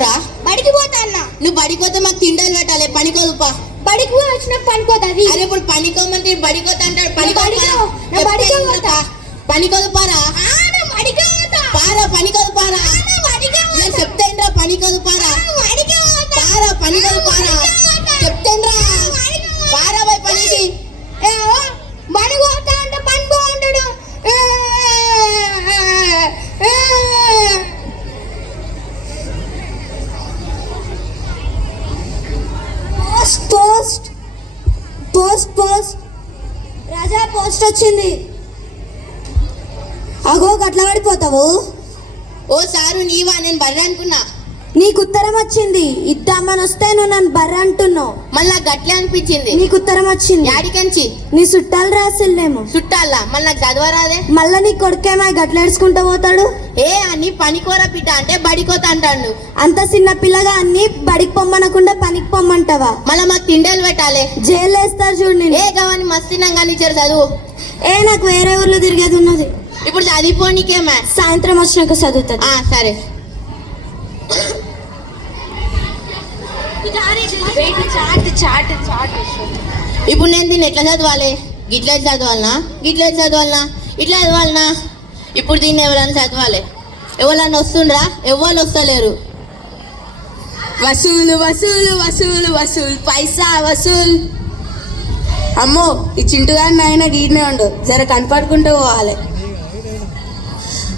పోతున్నావురా బడికి పోతా అన్న. నువ్వు బడికోతే మాకు తిండాలి పెట్టాలి పనికోదుపా బడికి పోయి వచ్చిన పనిపోతుంది అరే ఇప్పుడు పనికోమంటే బడికోత అంటాడు పనికో బడికో, నా బడికో పోతా. పనికోదు పారా. బడికి పోతా. పారా పనికోదు పారా. బడికే పోతా. చెప్తేంద్రా పనికోదు పారా. బడికే పోతా. పారా పనికోదు వచ్చింది. అగో గట్ల పడిపోతావు? ఓ సారు నీవా? నేను బర్రె అనుకున్నా నీకు ఉత్తరం వచ్చింది. ఇద్దామని వస్తే నువ్వు నన్ను బర్ర అంటున్నావు మళ్ళీ నాకు గట్లే అనిపించింది. నీకు ఉత్తరం వచ్చింది. యాడికంచి? నీ చుట్టాలు రాసిల్లేమో. చుట్టాలా మళ్ళీ నాకు చదవరాదే? మళ్ళా నీ కొడుకేమో గట్ల ఏడ్చుకుంటూ పోతాడు? ఏ అని పనికోర బిడ్డ అంటే బడికోత అంటాడు. అంత చిన్న పిల్లగా అన్ని బడికి పొమ్మనకుండా పనికి పొమ్మంటావా? మళ్ళీ మాకు తిండలు పెట్టాలి. జైలు వేస్తారు చూడు ఏ గవని మస్తినాం కానీ చదువు. ఏ నాకు వేరే ఊర్లో తిరిగేది ఉన్నది. ఇప్పుడు చదివిపోనీకేమే సాయంత్రం వచ్చినాక చదువుతుంది. ఆ సరే. ఇప్పుడు నేను దీన్ని ఎట్లా చదవాలి? గిట్లా చదవాలనా? గిట్లా చదవాలనా? ఇట్లా చదవాలనా? ఇప్పుడు దీన్ని ఎవరైనా చదవాలి? ఎవరైనా వస్తుండ్రా? ఎవరు వస్తలేరు? వసూలు వసూలు వసూలు వసూలు. పైసా వసూలు. అమ్మో ఈ చింటుగాడిని ఆయన గీడనే ఉండు. జర కనపడుకుంటూ పోవాలి.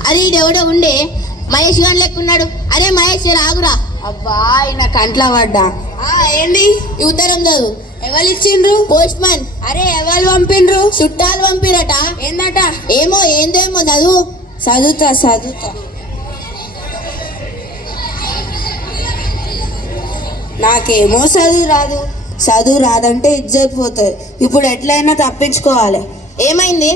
అరే ఈడెవడో ఉండే? మహేష్ గారు లెక్కున్నాడు. అరే మహేష్ రాగురా? అబ్బా నా కంట్ల పడ్డా. ఏంది? ఈ ఉత్తరం చదువు. ఎవరు ఇచ్చిండ్రు? Postman. అరే ఎవరు పంపిండ్రు? చుట్టాలు పంపిరట. ఏందట? ఏమో ఏందేమో చదువు. చదువుతా చదువుతా. నాకేమో చదువు రాదు. చదువు రాదంటే ఇజ్జత్ పోతుంది. ఇప్పుడు ఎట్లయినా తప్పించుకోవాలి. ఏమైంది?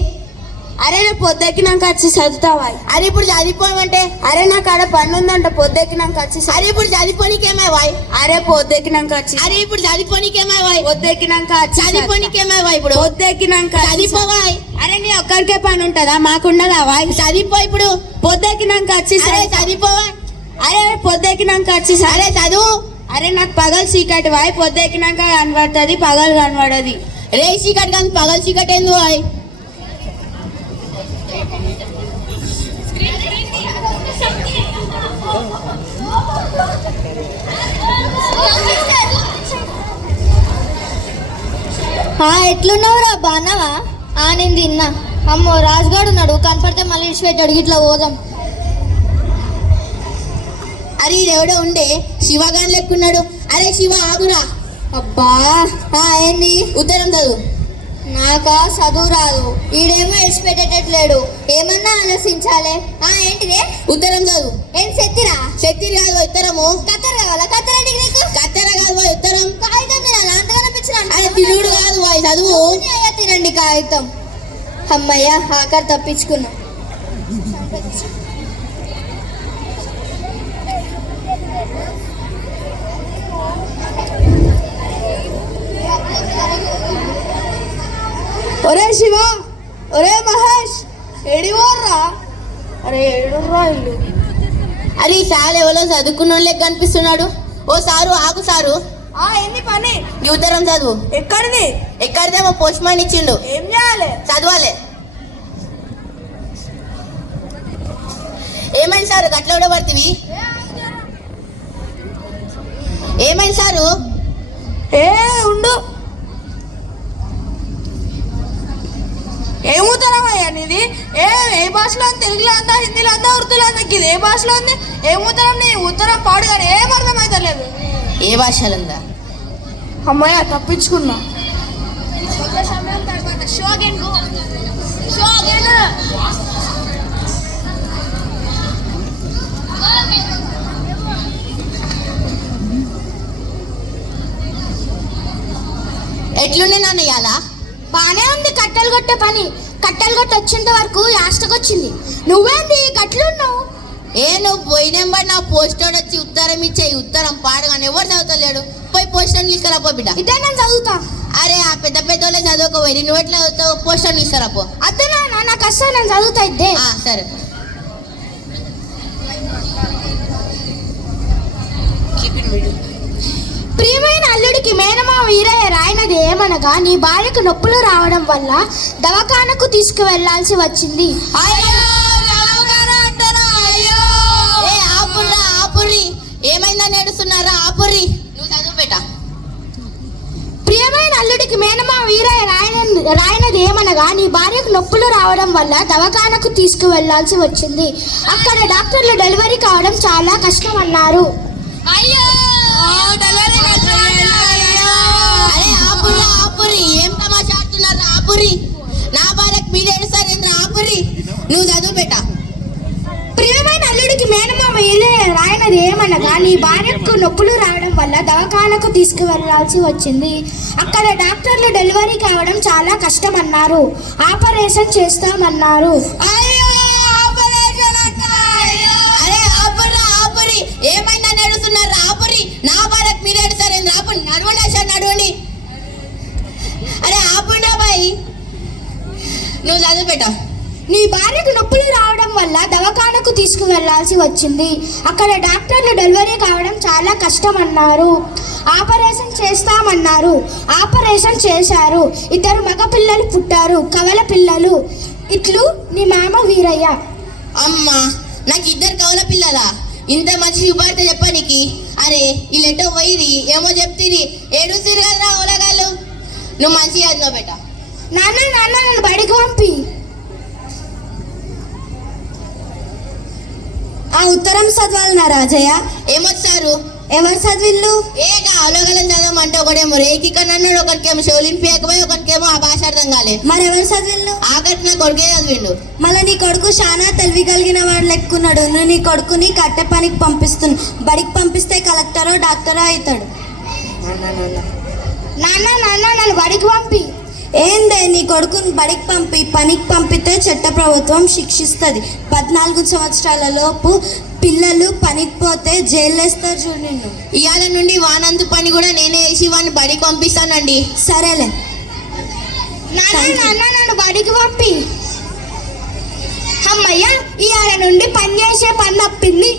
అరే రేపు పొద్దెక్కినాక వచ్చి చదువుతావా? అరే ఇప్పుడు చదివిపోమంటే? అరే నాకు ఆడ పని ఉందంట పొద్దెక్కినాక వచ్చి అరే ఇప్పుడు చదివిపోనికేమే వాయ్ అరే పొద్దెక్కినాక వచ్చి అరే ఇప్పుడు చదివిపోనికేమే వాయ్ పొద్దెక్కినాక చదివిపోనికేమే వాయ్ ఇప్పుడు? పొద్దెక్కినాక చదివిపోవాయ్. అరే నీ ఒక్కరికే పని ఉంటుందా మాకుండదా వాయ్? చదివిపో ఇప్పుడు? పొద్దెక్కినాక వచ్చి అరే చదివిపోవా అరే పొద్దెక్కినాక వచ్చి అరే చదువు. అరే నాకు పగలు చీకటి వాయ్ పొద్దెక్కినాక కనబడుతుంది పగలు కనబడది. రే చీకటి కానీ పగలు చీకటి ఎందుకు వాయ్? ఎట్లున్నావురా బాగున్నావా? ఆ నేను తిన్నా. అమ్మో రాజుగాడు ఉన్నాడు కనపడితే మళ్ళీ ఇడిచిపెట్టాడు ఇట్లా పోదాం. అరే ఈడెవడో ఉండే? శివగాన్ లెక్కున్నాడు. అరే శివ ఆగురా. అబ్బా ఆ ఏంది? ఉత్తరం చదువు. నాకా చదువు రాదు. ఈడేమో ఇడిచిపెట్టేటట్లేడు ఏమన్నా ఆలోచించాలి. ఆ ఏంటిదే? ఉత్తరం చదువు. ఏం శక్తిరా శక్తి కాదు ఉత్తరము. కత్తెర కావాలా? కత్తెర నీకు? కత్తెర కాదు ఉత్తరం. కాగితం తినాలి? అంతగా అరే తిరుగుడు కాదు చదువు. అయ్యా తినండి కాగితం. అమ్మయ్య ఆఖరి తప్పించుకున్నా. ఒరే శివ ఒరే మహేష్ ఎడివర్రా అరే ఎడుర్రా ఇల్లు అరే సార్ ఎవరో చదువుకున్న వాళ్ళకి కనిపిస్తున్నాడు. ఓ సారు ఆగు సారు. ఆ ఏంది పని? ఉత్తరం చదువు. ఎక్కడిది? ఎక్కడిదేమో పోస్ట్ మ్యాన్ ఇచ్చిండు. ఏం చేయాలి? చదవాలి. ఏమైంది సారు గట్ల కూడా పడుతుంది ఏమైంది సారు? ఏ ఉండు. ఏం ఉత్తరం అయ్యా నీది? ఏ ఏ భాషలో ఉంది? తెలుగులో అందా హిందీలో అందా ఉర్దూలో అందా ఇది ఏ భాషలో ఉంది? ఏం ఉత్తరం నీ ఉత్తరం పాడు కానీ ఏం అర్థం అవుతలేదు ఏ భాషలు ఉందా? అమ్మయ్య తప్పించుకున్నా. ఎట్లుండే నాన్న ఇయాల బానే ఉంది కట్టెలు కొట్టే పని. కట్టెలు కొట్టి వచ్చేంత వరకు లాస్ట్కి వచ్చింది. నువ్వేంది కట్లున్నావు ఏ నువ్వు పోయినేంబడి నా పోస్టర్ వచ్చి ఉత్తరం ఇచ్చే ఉత్తరం పాడగానే ఎవరు చదువుతలేడు? పోయి పోస్టర్ తీసుకురా పో బిడ్డ. ఇదే నేను చదువుతా. అరే ఆ పెద్ద పెద్ద వాళ్ళే చదువుకోపోయి నువ్వు ఎట్లా చదువుతావు పోస్టర్ తీసుకురా పో. అద్దె నాన్న నాకు అస్సలు నేను చదువుతా ఇద్దే. సరే. అల్లుడికి మేనమా వీరయ్య రాయినది ఏమనగా నీ భార్యకు నొప్పులు రావడం వల్ల దవాఖానకు తీసుకువెళ్ళాల్సి వచ్చింది. ఏమైందని ఏడుస్తున్నారా? ఆపుర్రి. నువ్వు చదువు పెట్ట. ప్రియమైన అల్లుడికి మేనమా వీరయ్య రాయన రాయనది ఏమనగా నీ భార్యకు నొప్పులు రావడం వల్ల దవాఖానకు తీసుకువెళ్ళాల్సి వచ్చింది. అక్కడ డాక్టర్లు డెలివరీ కావడం చాలా కష్టం అన్నారు అయ్యో ఆపుర్రి ఏం తమాషా ఆడుతున్నారా ఆపుర్రి నా భార్యకు మీరు ఏడుస్తారేంద్ర ఆపుర్రి నువ్వు చదువు పెట్ట. ప్రియమైన అల్లుడికి మేనమామ వీరయ్య రాయనది ఏమనగా నీ భార్యకు నొప్పులు రావడం వల్ల దవాఖానకు తీసుకువెళ్ళాల్సి వచ్చింది. అక్కడ డాక్టర్లు డెలివరీ కావడం చాలా కష్టం అన్నారు ఆపరేషన్ చేస్తామన్నారు. అరే పెట్ట నీ భార్యకు నొప్పులు రావడం వల్ల దవాఖానకు తీసుకువెళ్ళాల్సి వచ్చింది. అక్కడ డాక్టర్లు డెలివరీ కావడం చాలా కష్టం అన్నారు ఆపరేషన్ చేస్తామన్నారు. ఆపరేషన్ చేశారు. ఇద్దరు మగ పిల్లలు పుట్టారు. కవల పిల్లలు. ఇట్లు నీ మామ వీరయ్య. అమ్మా నాకు ఇద్దరు కవల పిల్లలా? ఇంత మంచి శుభార్త చెప్పనికి. అరే లెటర్ పోయిరి ఏమో చెప్తిరి. ఏడు కదరా ఓలగాళ్ళు నువ్వు మంచిగా చదువు పెట్ట నాన్న నాన్న నన్ను బడికి పంపి. ఆ ఉత్తరం చదవాలనా రాజయ్య? ఏమొచ్చారు ఎవరు చదివిల్లు ఏగా అవలోగలం చదవమంటే ఒకడేమో రేఖికన్ అన్నాడు ఒకరికేమో షోలింపి ఎక్కబోయి ఒకరికేమో ఆ భాష అర్థం కాలేదు మరెవరు చదివిల్లు ఆఖరికి నా కొడుకే చదివిండు. మళ్ళీ నీ కొడుకు చాలా తెలివి కలిగిన వాడు లెక్కున్నాడు. నువ్వు నీ కొడుకుని కట్టె పనికి పంపిస్తున్నావు బడికి పంపిస్తే కలెక్టరో డాక్టరో అవుతాడు. నాన్న నాన్న నన్ను బడికి పంపి. ఏందే నీ కొడుకుని బడికి పంపి పనికి పంపితే చట్ట ప్రభుత్వం శిక్షిస్తుంది. పద్నాలుగు సంవత్సరాల లోపు పిల్లలు పనికి పోతే జైలు వేస్తారు చూడు నిన్ను. ఇవాళ నుండి వానంతు పని కూడా నేనే వేసి వాడిని బడికి పంపిస్తానండి. సరేలే. నన్ను బడికి పంపి. అమ్మయ్య ఇవాళ నుండి పని చేసే పని తప్పింది.